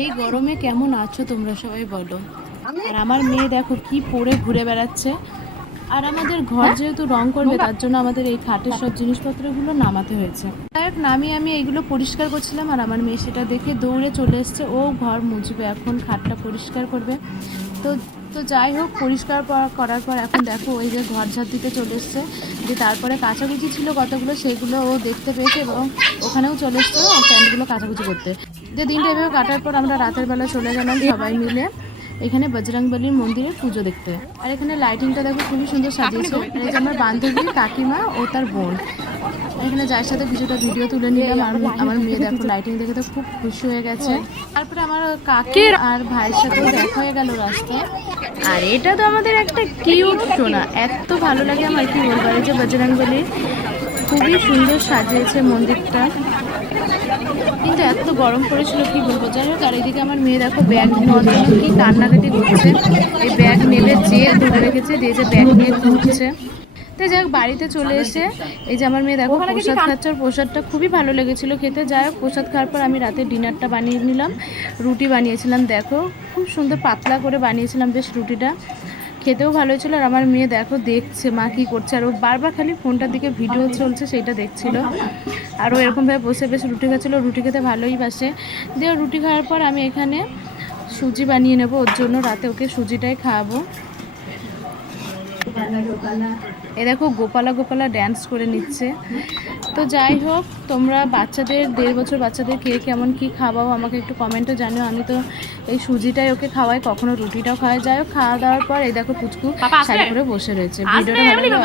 এই গরমে কেমন আছো তোমরা সবাই বলো। আর আমার মেয়ে দেখো কি পরে ঘুরে বেড়াচ্ছে। আর আমাদের ঘর যেহেতু রং করবে তার জন্য আমাদের এই খাটের সব জিনিসপত্রগুলো নামাতে হয়েছে। যাই হোক, নামিয়ে আমি এইগুলো পরিষ্কার করছিলাম আর আমার মেয়ে সেটা দেখে দৌড়ে চলে এসছে। ও ঘর মুছবে, এখন খাটটা পরিষ্কার করবে। তো তো যাই হোক, পরিষ্কার করার পর এখন দেখো ওই যে ঘর ঝাড় দিতে চলে এসছে। যে তারপরে কাচাকুচি ছিল কতগুলো, সেগুলো ও দেখতে পেয়েছে এবং ওখানেও চলে এসছে প্যান্টগুলো কাচাকুচি করতে। যে দিনটা এভাবে কাটার পর আমরা রাতের বেলা চলে গেলাম সবাই মিলে এখানে বজরংবলীর মন্দিরে পুজো দেখতে। আর এখানে লাইটিংটা দেখো খুবই সুন্দর সাজিয়েছে। আর এই যে আমার বান্ধবী, কাকিমা ও তার বোন, এখানে যার সাথে কিছুটা ভিডিও তুলে নিলাম। আর আমার মেয়ে দেখো লাইটিং দেখে তো খুব খুশি হয়ে গেছে। তারপরে আমার কাকি আর ভাইয়ের সাথেও দেখা হয়ে গেল রাস্তায়। আর এটা তো আমাদের একটা কিউট সোনা, এত ভালো লাগে আমার, কি বলবো। এই যে বজরংবলী খুবই সুন্দর সাজিয়েছে মন্দিরটা, কিন্তু এত গরম পড়েছিল কি বলবো। যাই হোক, আর এদিকে আমার মেয়ে দেখো ব্যাগ নেওয়ার জন্য কি কান্নাকাটি করছে। এই ব্যাগ নেবে যে ধরে রেখেছে, যে ব্যাগ নিয়ে ঘুরছে। তো যাই হোক, বাড়িতে চলে এসে এই যে আমার মেয়ে দেখো প্রসাদ খাচ্ছে। ওর প্রসাদটা খুবই ভালো লেগেছিলো খেতে। যাই হোক, প্রসাদ খাওয়ার পর আমি রাতে ডিনারটা বানিয়ে নিলাম। রুটি বানিয়েছিলাম, দেখো খুব সুন্দর পাতলা করে বানিয়েছিলাম বেশ রুটিটা, খেতেও ভালো হয়েছিল। আর আমার মেয়ে দেখো দেখছে মা কী করছে, আর ও বারবার খালি ফোনটার দিকে ভিডিও চলছে সেইটা দেখছিল। আর ও এরকমভাবে বসে বেশ রুটি খাচ্ছিলো, রুটি খেতে ভালোই বাসে। দিয়ে রুটি খাওয়ার পর আমি এখানে সুজি বানিয়ে নেব ওর জন্য, রাতে ওকে সুজিটাই খাওয়াবো। এ দেখো গোপালা গোপালা ড্যান্স করে নিচ্ছে। তো যাই হোক, তোমরা বাচ্চাদের 1.5 বছর বাচ্চাদের কে কেমন কি খাওয়াও আমাকে একটু কমেন্টে জানিও। আমি তো এই সুজিটাই ওকে খাওয়াই, কখনো রুটিটাও খাওয়াই। যাই হোক, খাওয়া দাওয়ার পর এই দেখো পুচকু শাড়ি পরে বসে রয়েছে। ভিডিওটা ভালো লাগলে